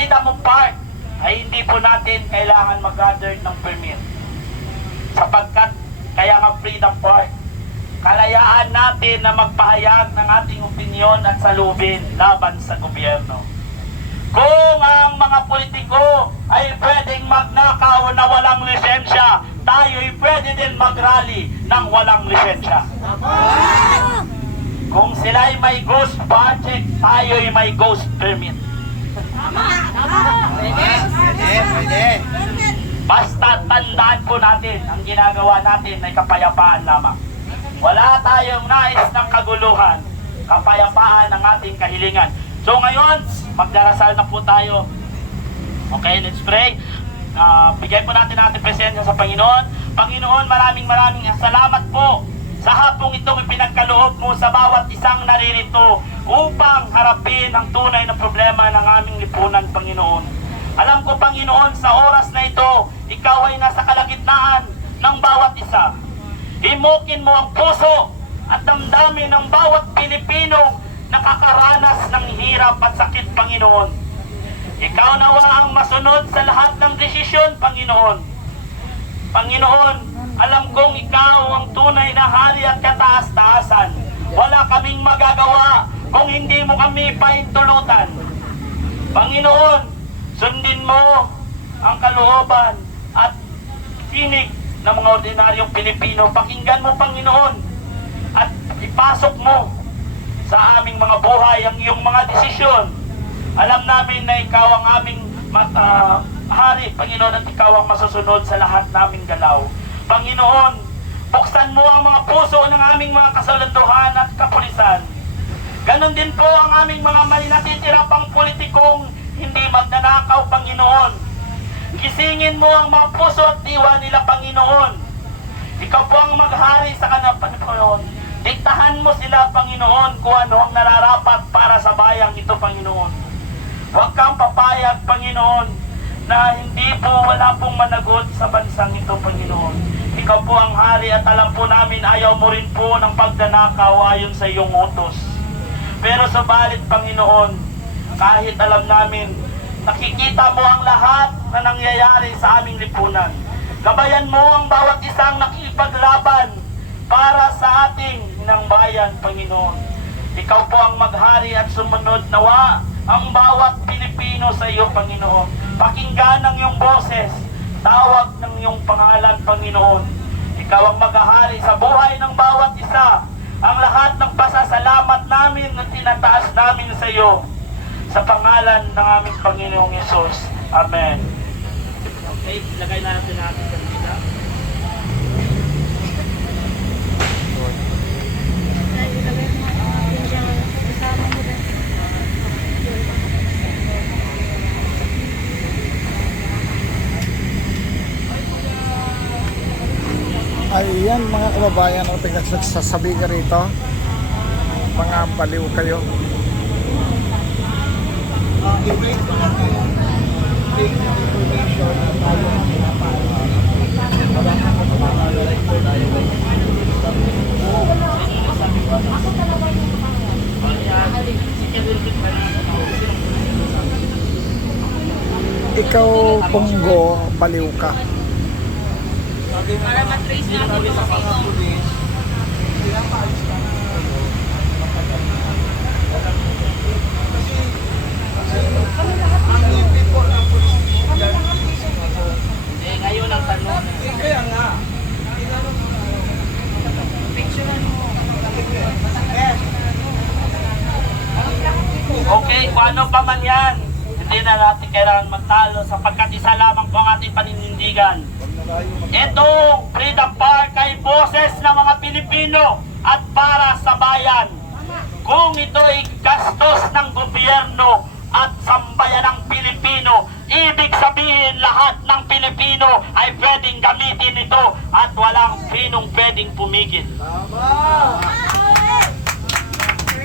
Freedom of Park ay hindi po natin kailangan mag-gather ng permit. Sapagkat kaya nga Freedom Park, kalayaan natin na magpahayag ng ating opinyon at salubin laban sa gobyerno. Kung ang mga politiko ay pwedeng magnakaw na walang lisensya, tayo'y pwede din mag-rally ng walang lisensya. Kung sila'y may ghost project, tayo'y may ghost permit. Pwede. Basta tandaan po natin, ang ginagawa natin ay kapayapaan lamang. Wala tayong nais ng kaguluhan, kapayapaan ang ating kahilingan. So ngayon, magdarasal na po tayo. Okay, let's pray. Bigay po natin ang ating presensya sa Panginoon. Panginoon, maraming salamat po sa hapong itong ipinagkaloob mo sa bawat isang naririto upang harapin ang tunay na problema ng aming lipunan, Panginoon. Alam ko, Panginoon, sa oras na ito, ikaw ay nasa kalagitnaan ng bawat isa. Himukin mo ang puso at damdamin ng bawat Pilipino nakakaranas ng hirap at sakit, Panginoon. Ikaw nawa ang masunod sa lahat ng desisyon, Panginoon. Panginoon, alam kong ikaw ang tunay na hari at kataas-taasan. Wala kaming magagawa kung hindi mo kami paintulutan. Panginoon, sundin mo ang kalooban at tinig ng mga ordinaryong Pilipino. Pakinggan mo, Panginoon, at ipasok mo sa aming mga buhay ang iyong mga desisyon. Alam namin na ikaw ang aming hari, Panginoon, at ikaw ang masusunod sa lahat naming galaw. Panginoon, buksan mo ang mga puso ng aming mga kasalanduhan at kapulisan. Ganon din po ang aming mga malinatitira pang politikong hindi magnanakaw, Panginoon. Gisingin mo ang mga puso at diwa nila, Panginoon. Ikaw po ang maghari sa kanila, Panginoon. Diktahan mo sila, Panginoon, kung ano ang nararapat para sa bayang ito, Panginoon. Huwag kang papayag, Panginoon, na hindi po wala pong managot sa bansang ito, Panginoon. Ikaw po ang hari at alam po namin ayaw mo rin po ng pagdanakaw ayon sa iyong utos. Pero subalit, Panginoon, kahit alam namin, nakikita mo ang lahat na nangyayari sa aming lipunan. Gabayan mo ang bawat isang nakipaglaban para sa ating inang bayan, Panginoon. Ikaw po ang maghari at sumunod nawa ang bawat Pilipino sa iyo, Panginoon. Pakinggan ang iyong boses, tawag ng iyong pangalan, Panginoon. Ikaw ang maghahari sa buhay ng bawat isa. Ang lahat ng pasasalamat namin at tinataas namin sa iyo. Sa pangalan ng aming Panginoong Yesus. Amen. Okay, ilagay natin sa kanila. Ayan mga kababayan, ang pinagsasabi ka rito, mga baliw kayo. I-wait ko lang yung take na information na tayo ang pinapaalam. Habang ako tumakalike ko tayo ikaw, Punggo, baliw ka. Para matrace natin sa mga pulis. Ang lipi po ng pulis yan. Ngayon ang tanong. Kaya nga. Picturean mo. Okay, kung ano pa man yan, hindi na natin kailangan magtalo sapagkat isa lamang po ang ating paninindigan. Itong Freedom Park ay boses ng mga Pilipino at para sa bayan. Kung ito ay gastos ng gobyerno at sambayan ng Pilipino, ibig sabihin lahat ng Pilipino ay pwedeng gamitin ito at walang pinong pwedeng pumigil. Tama!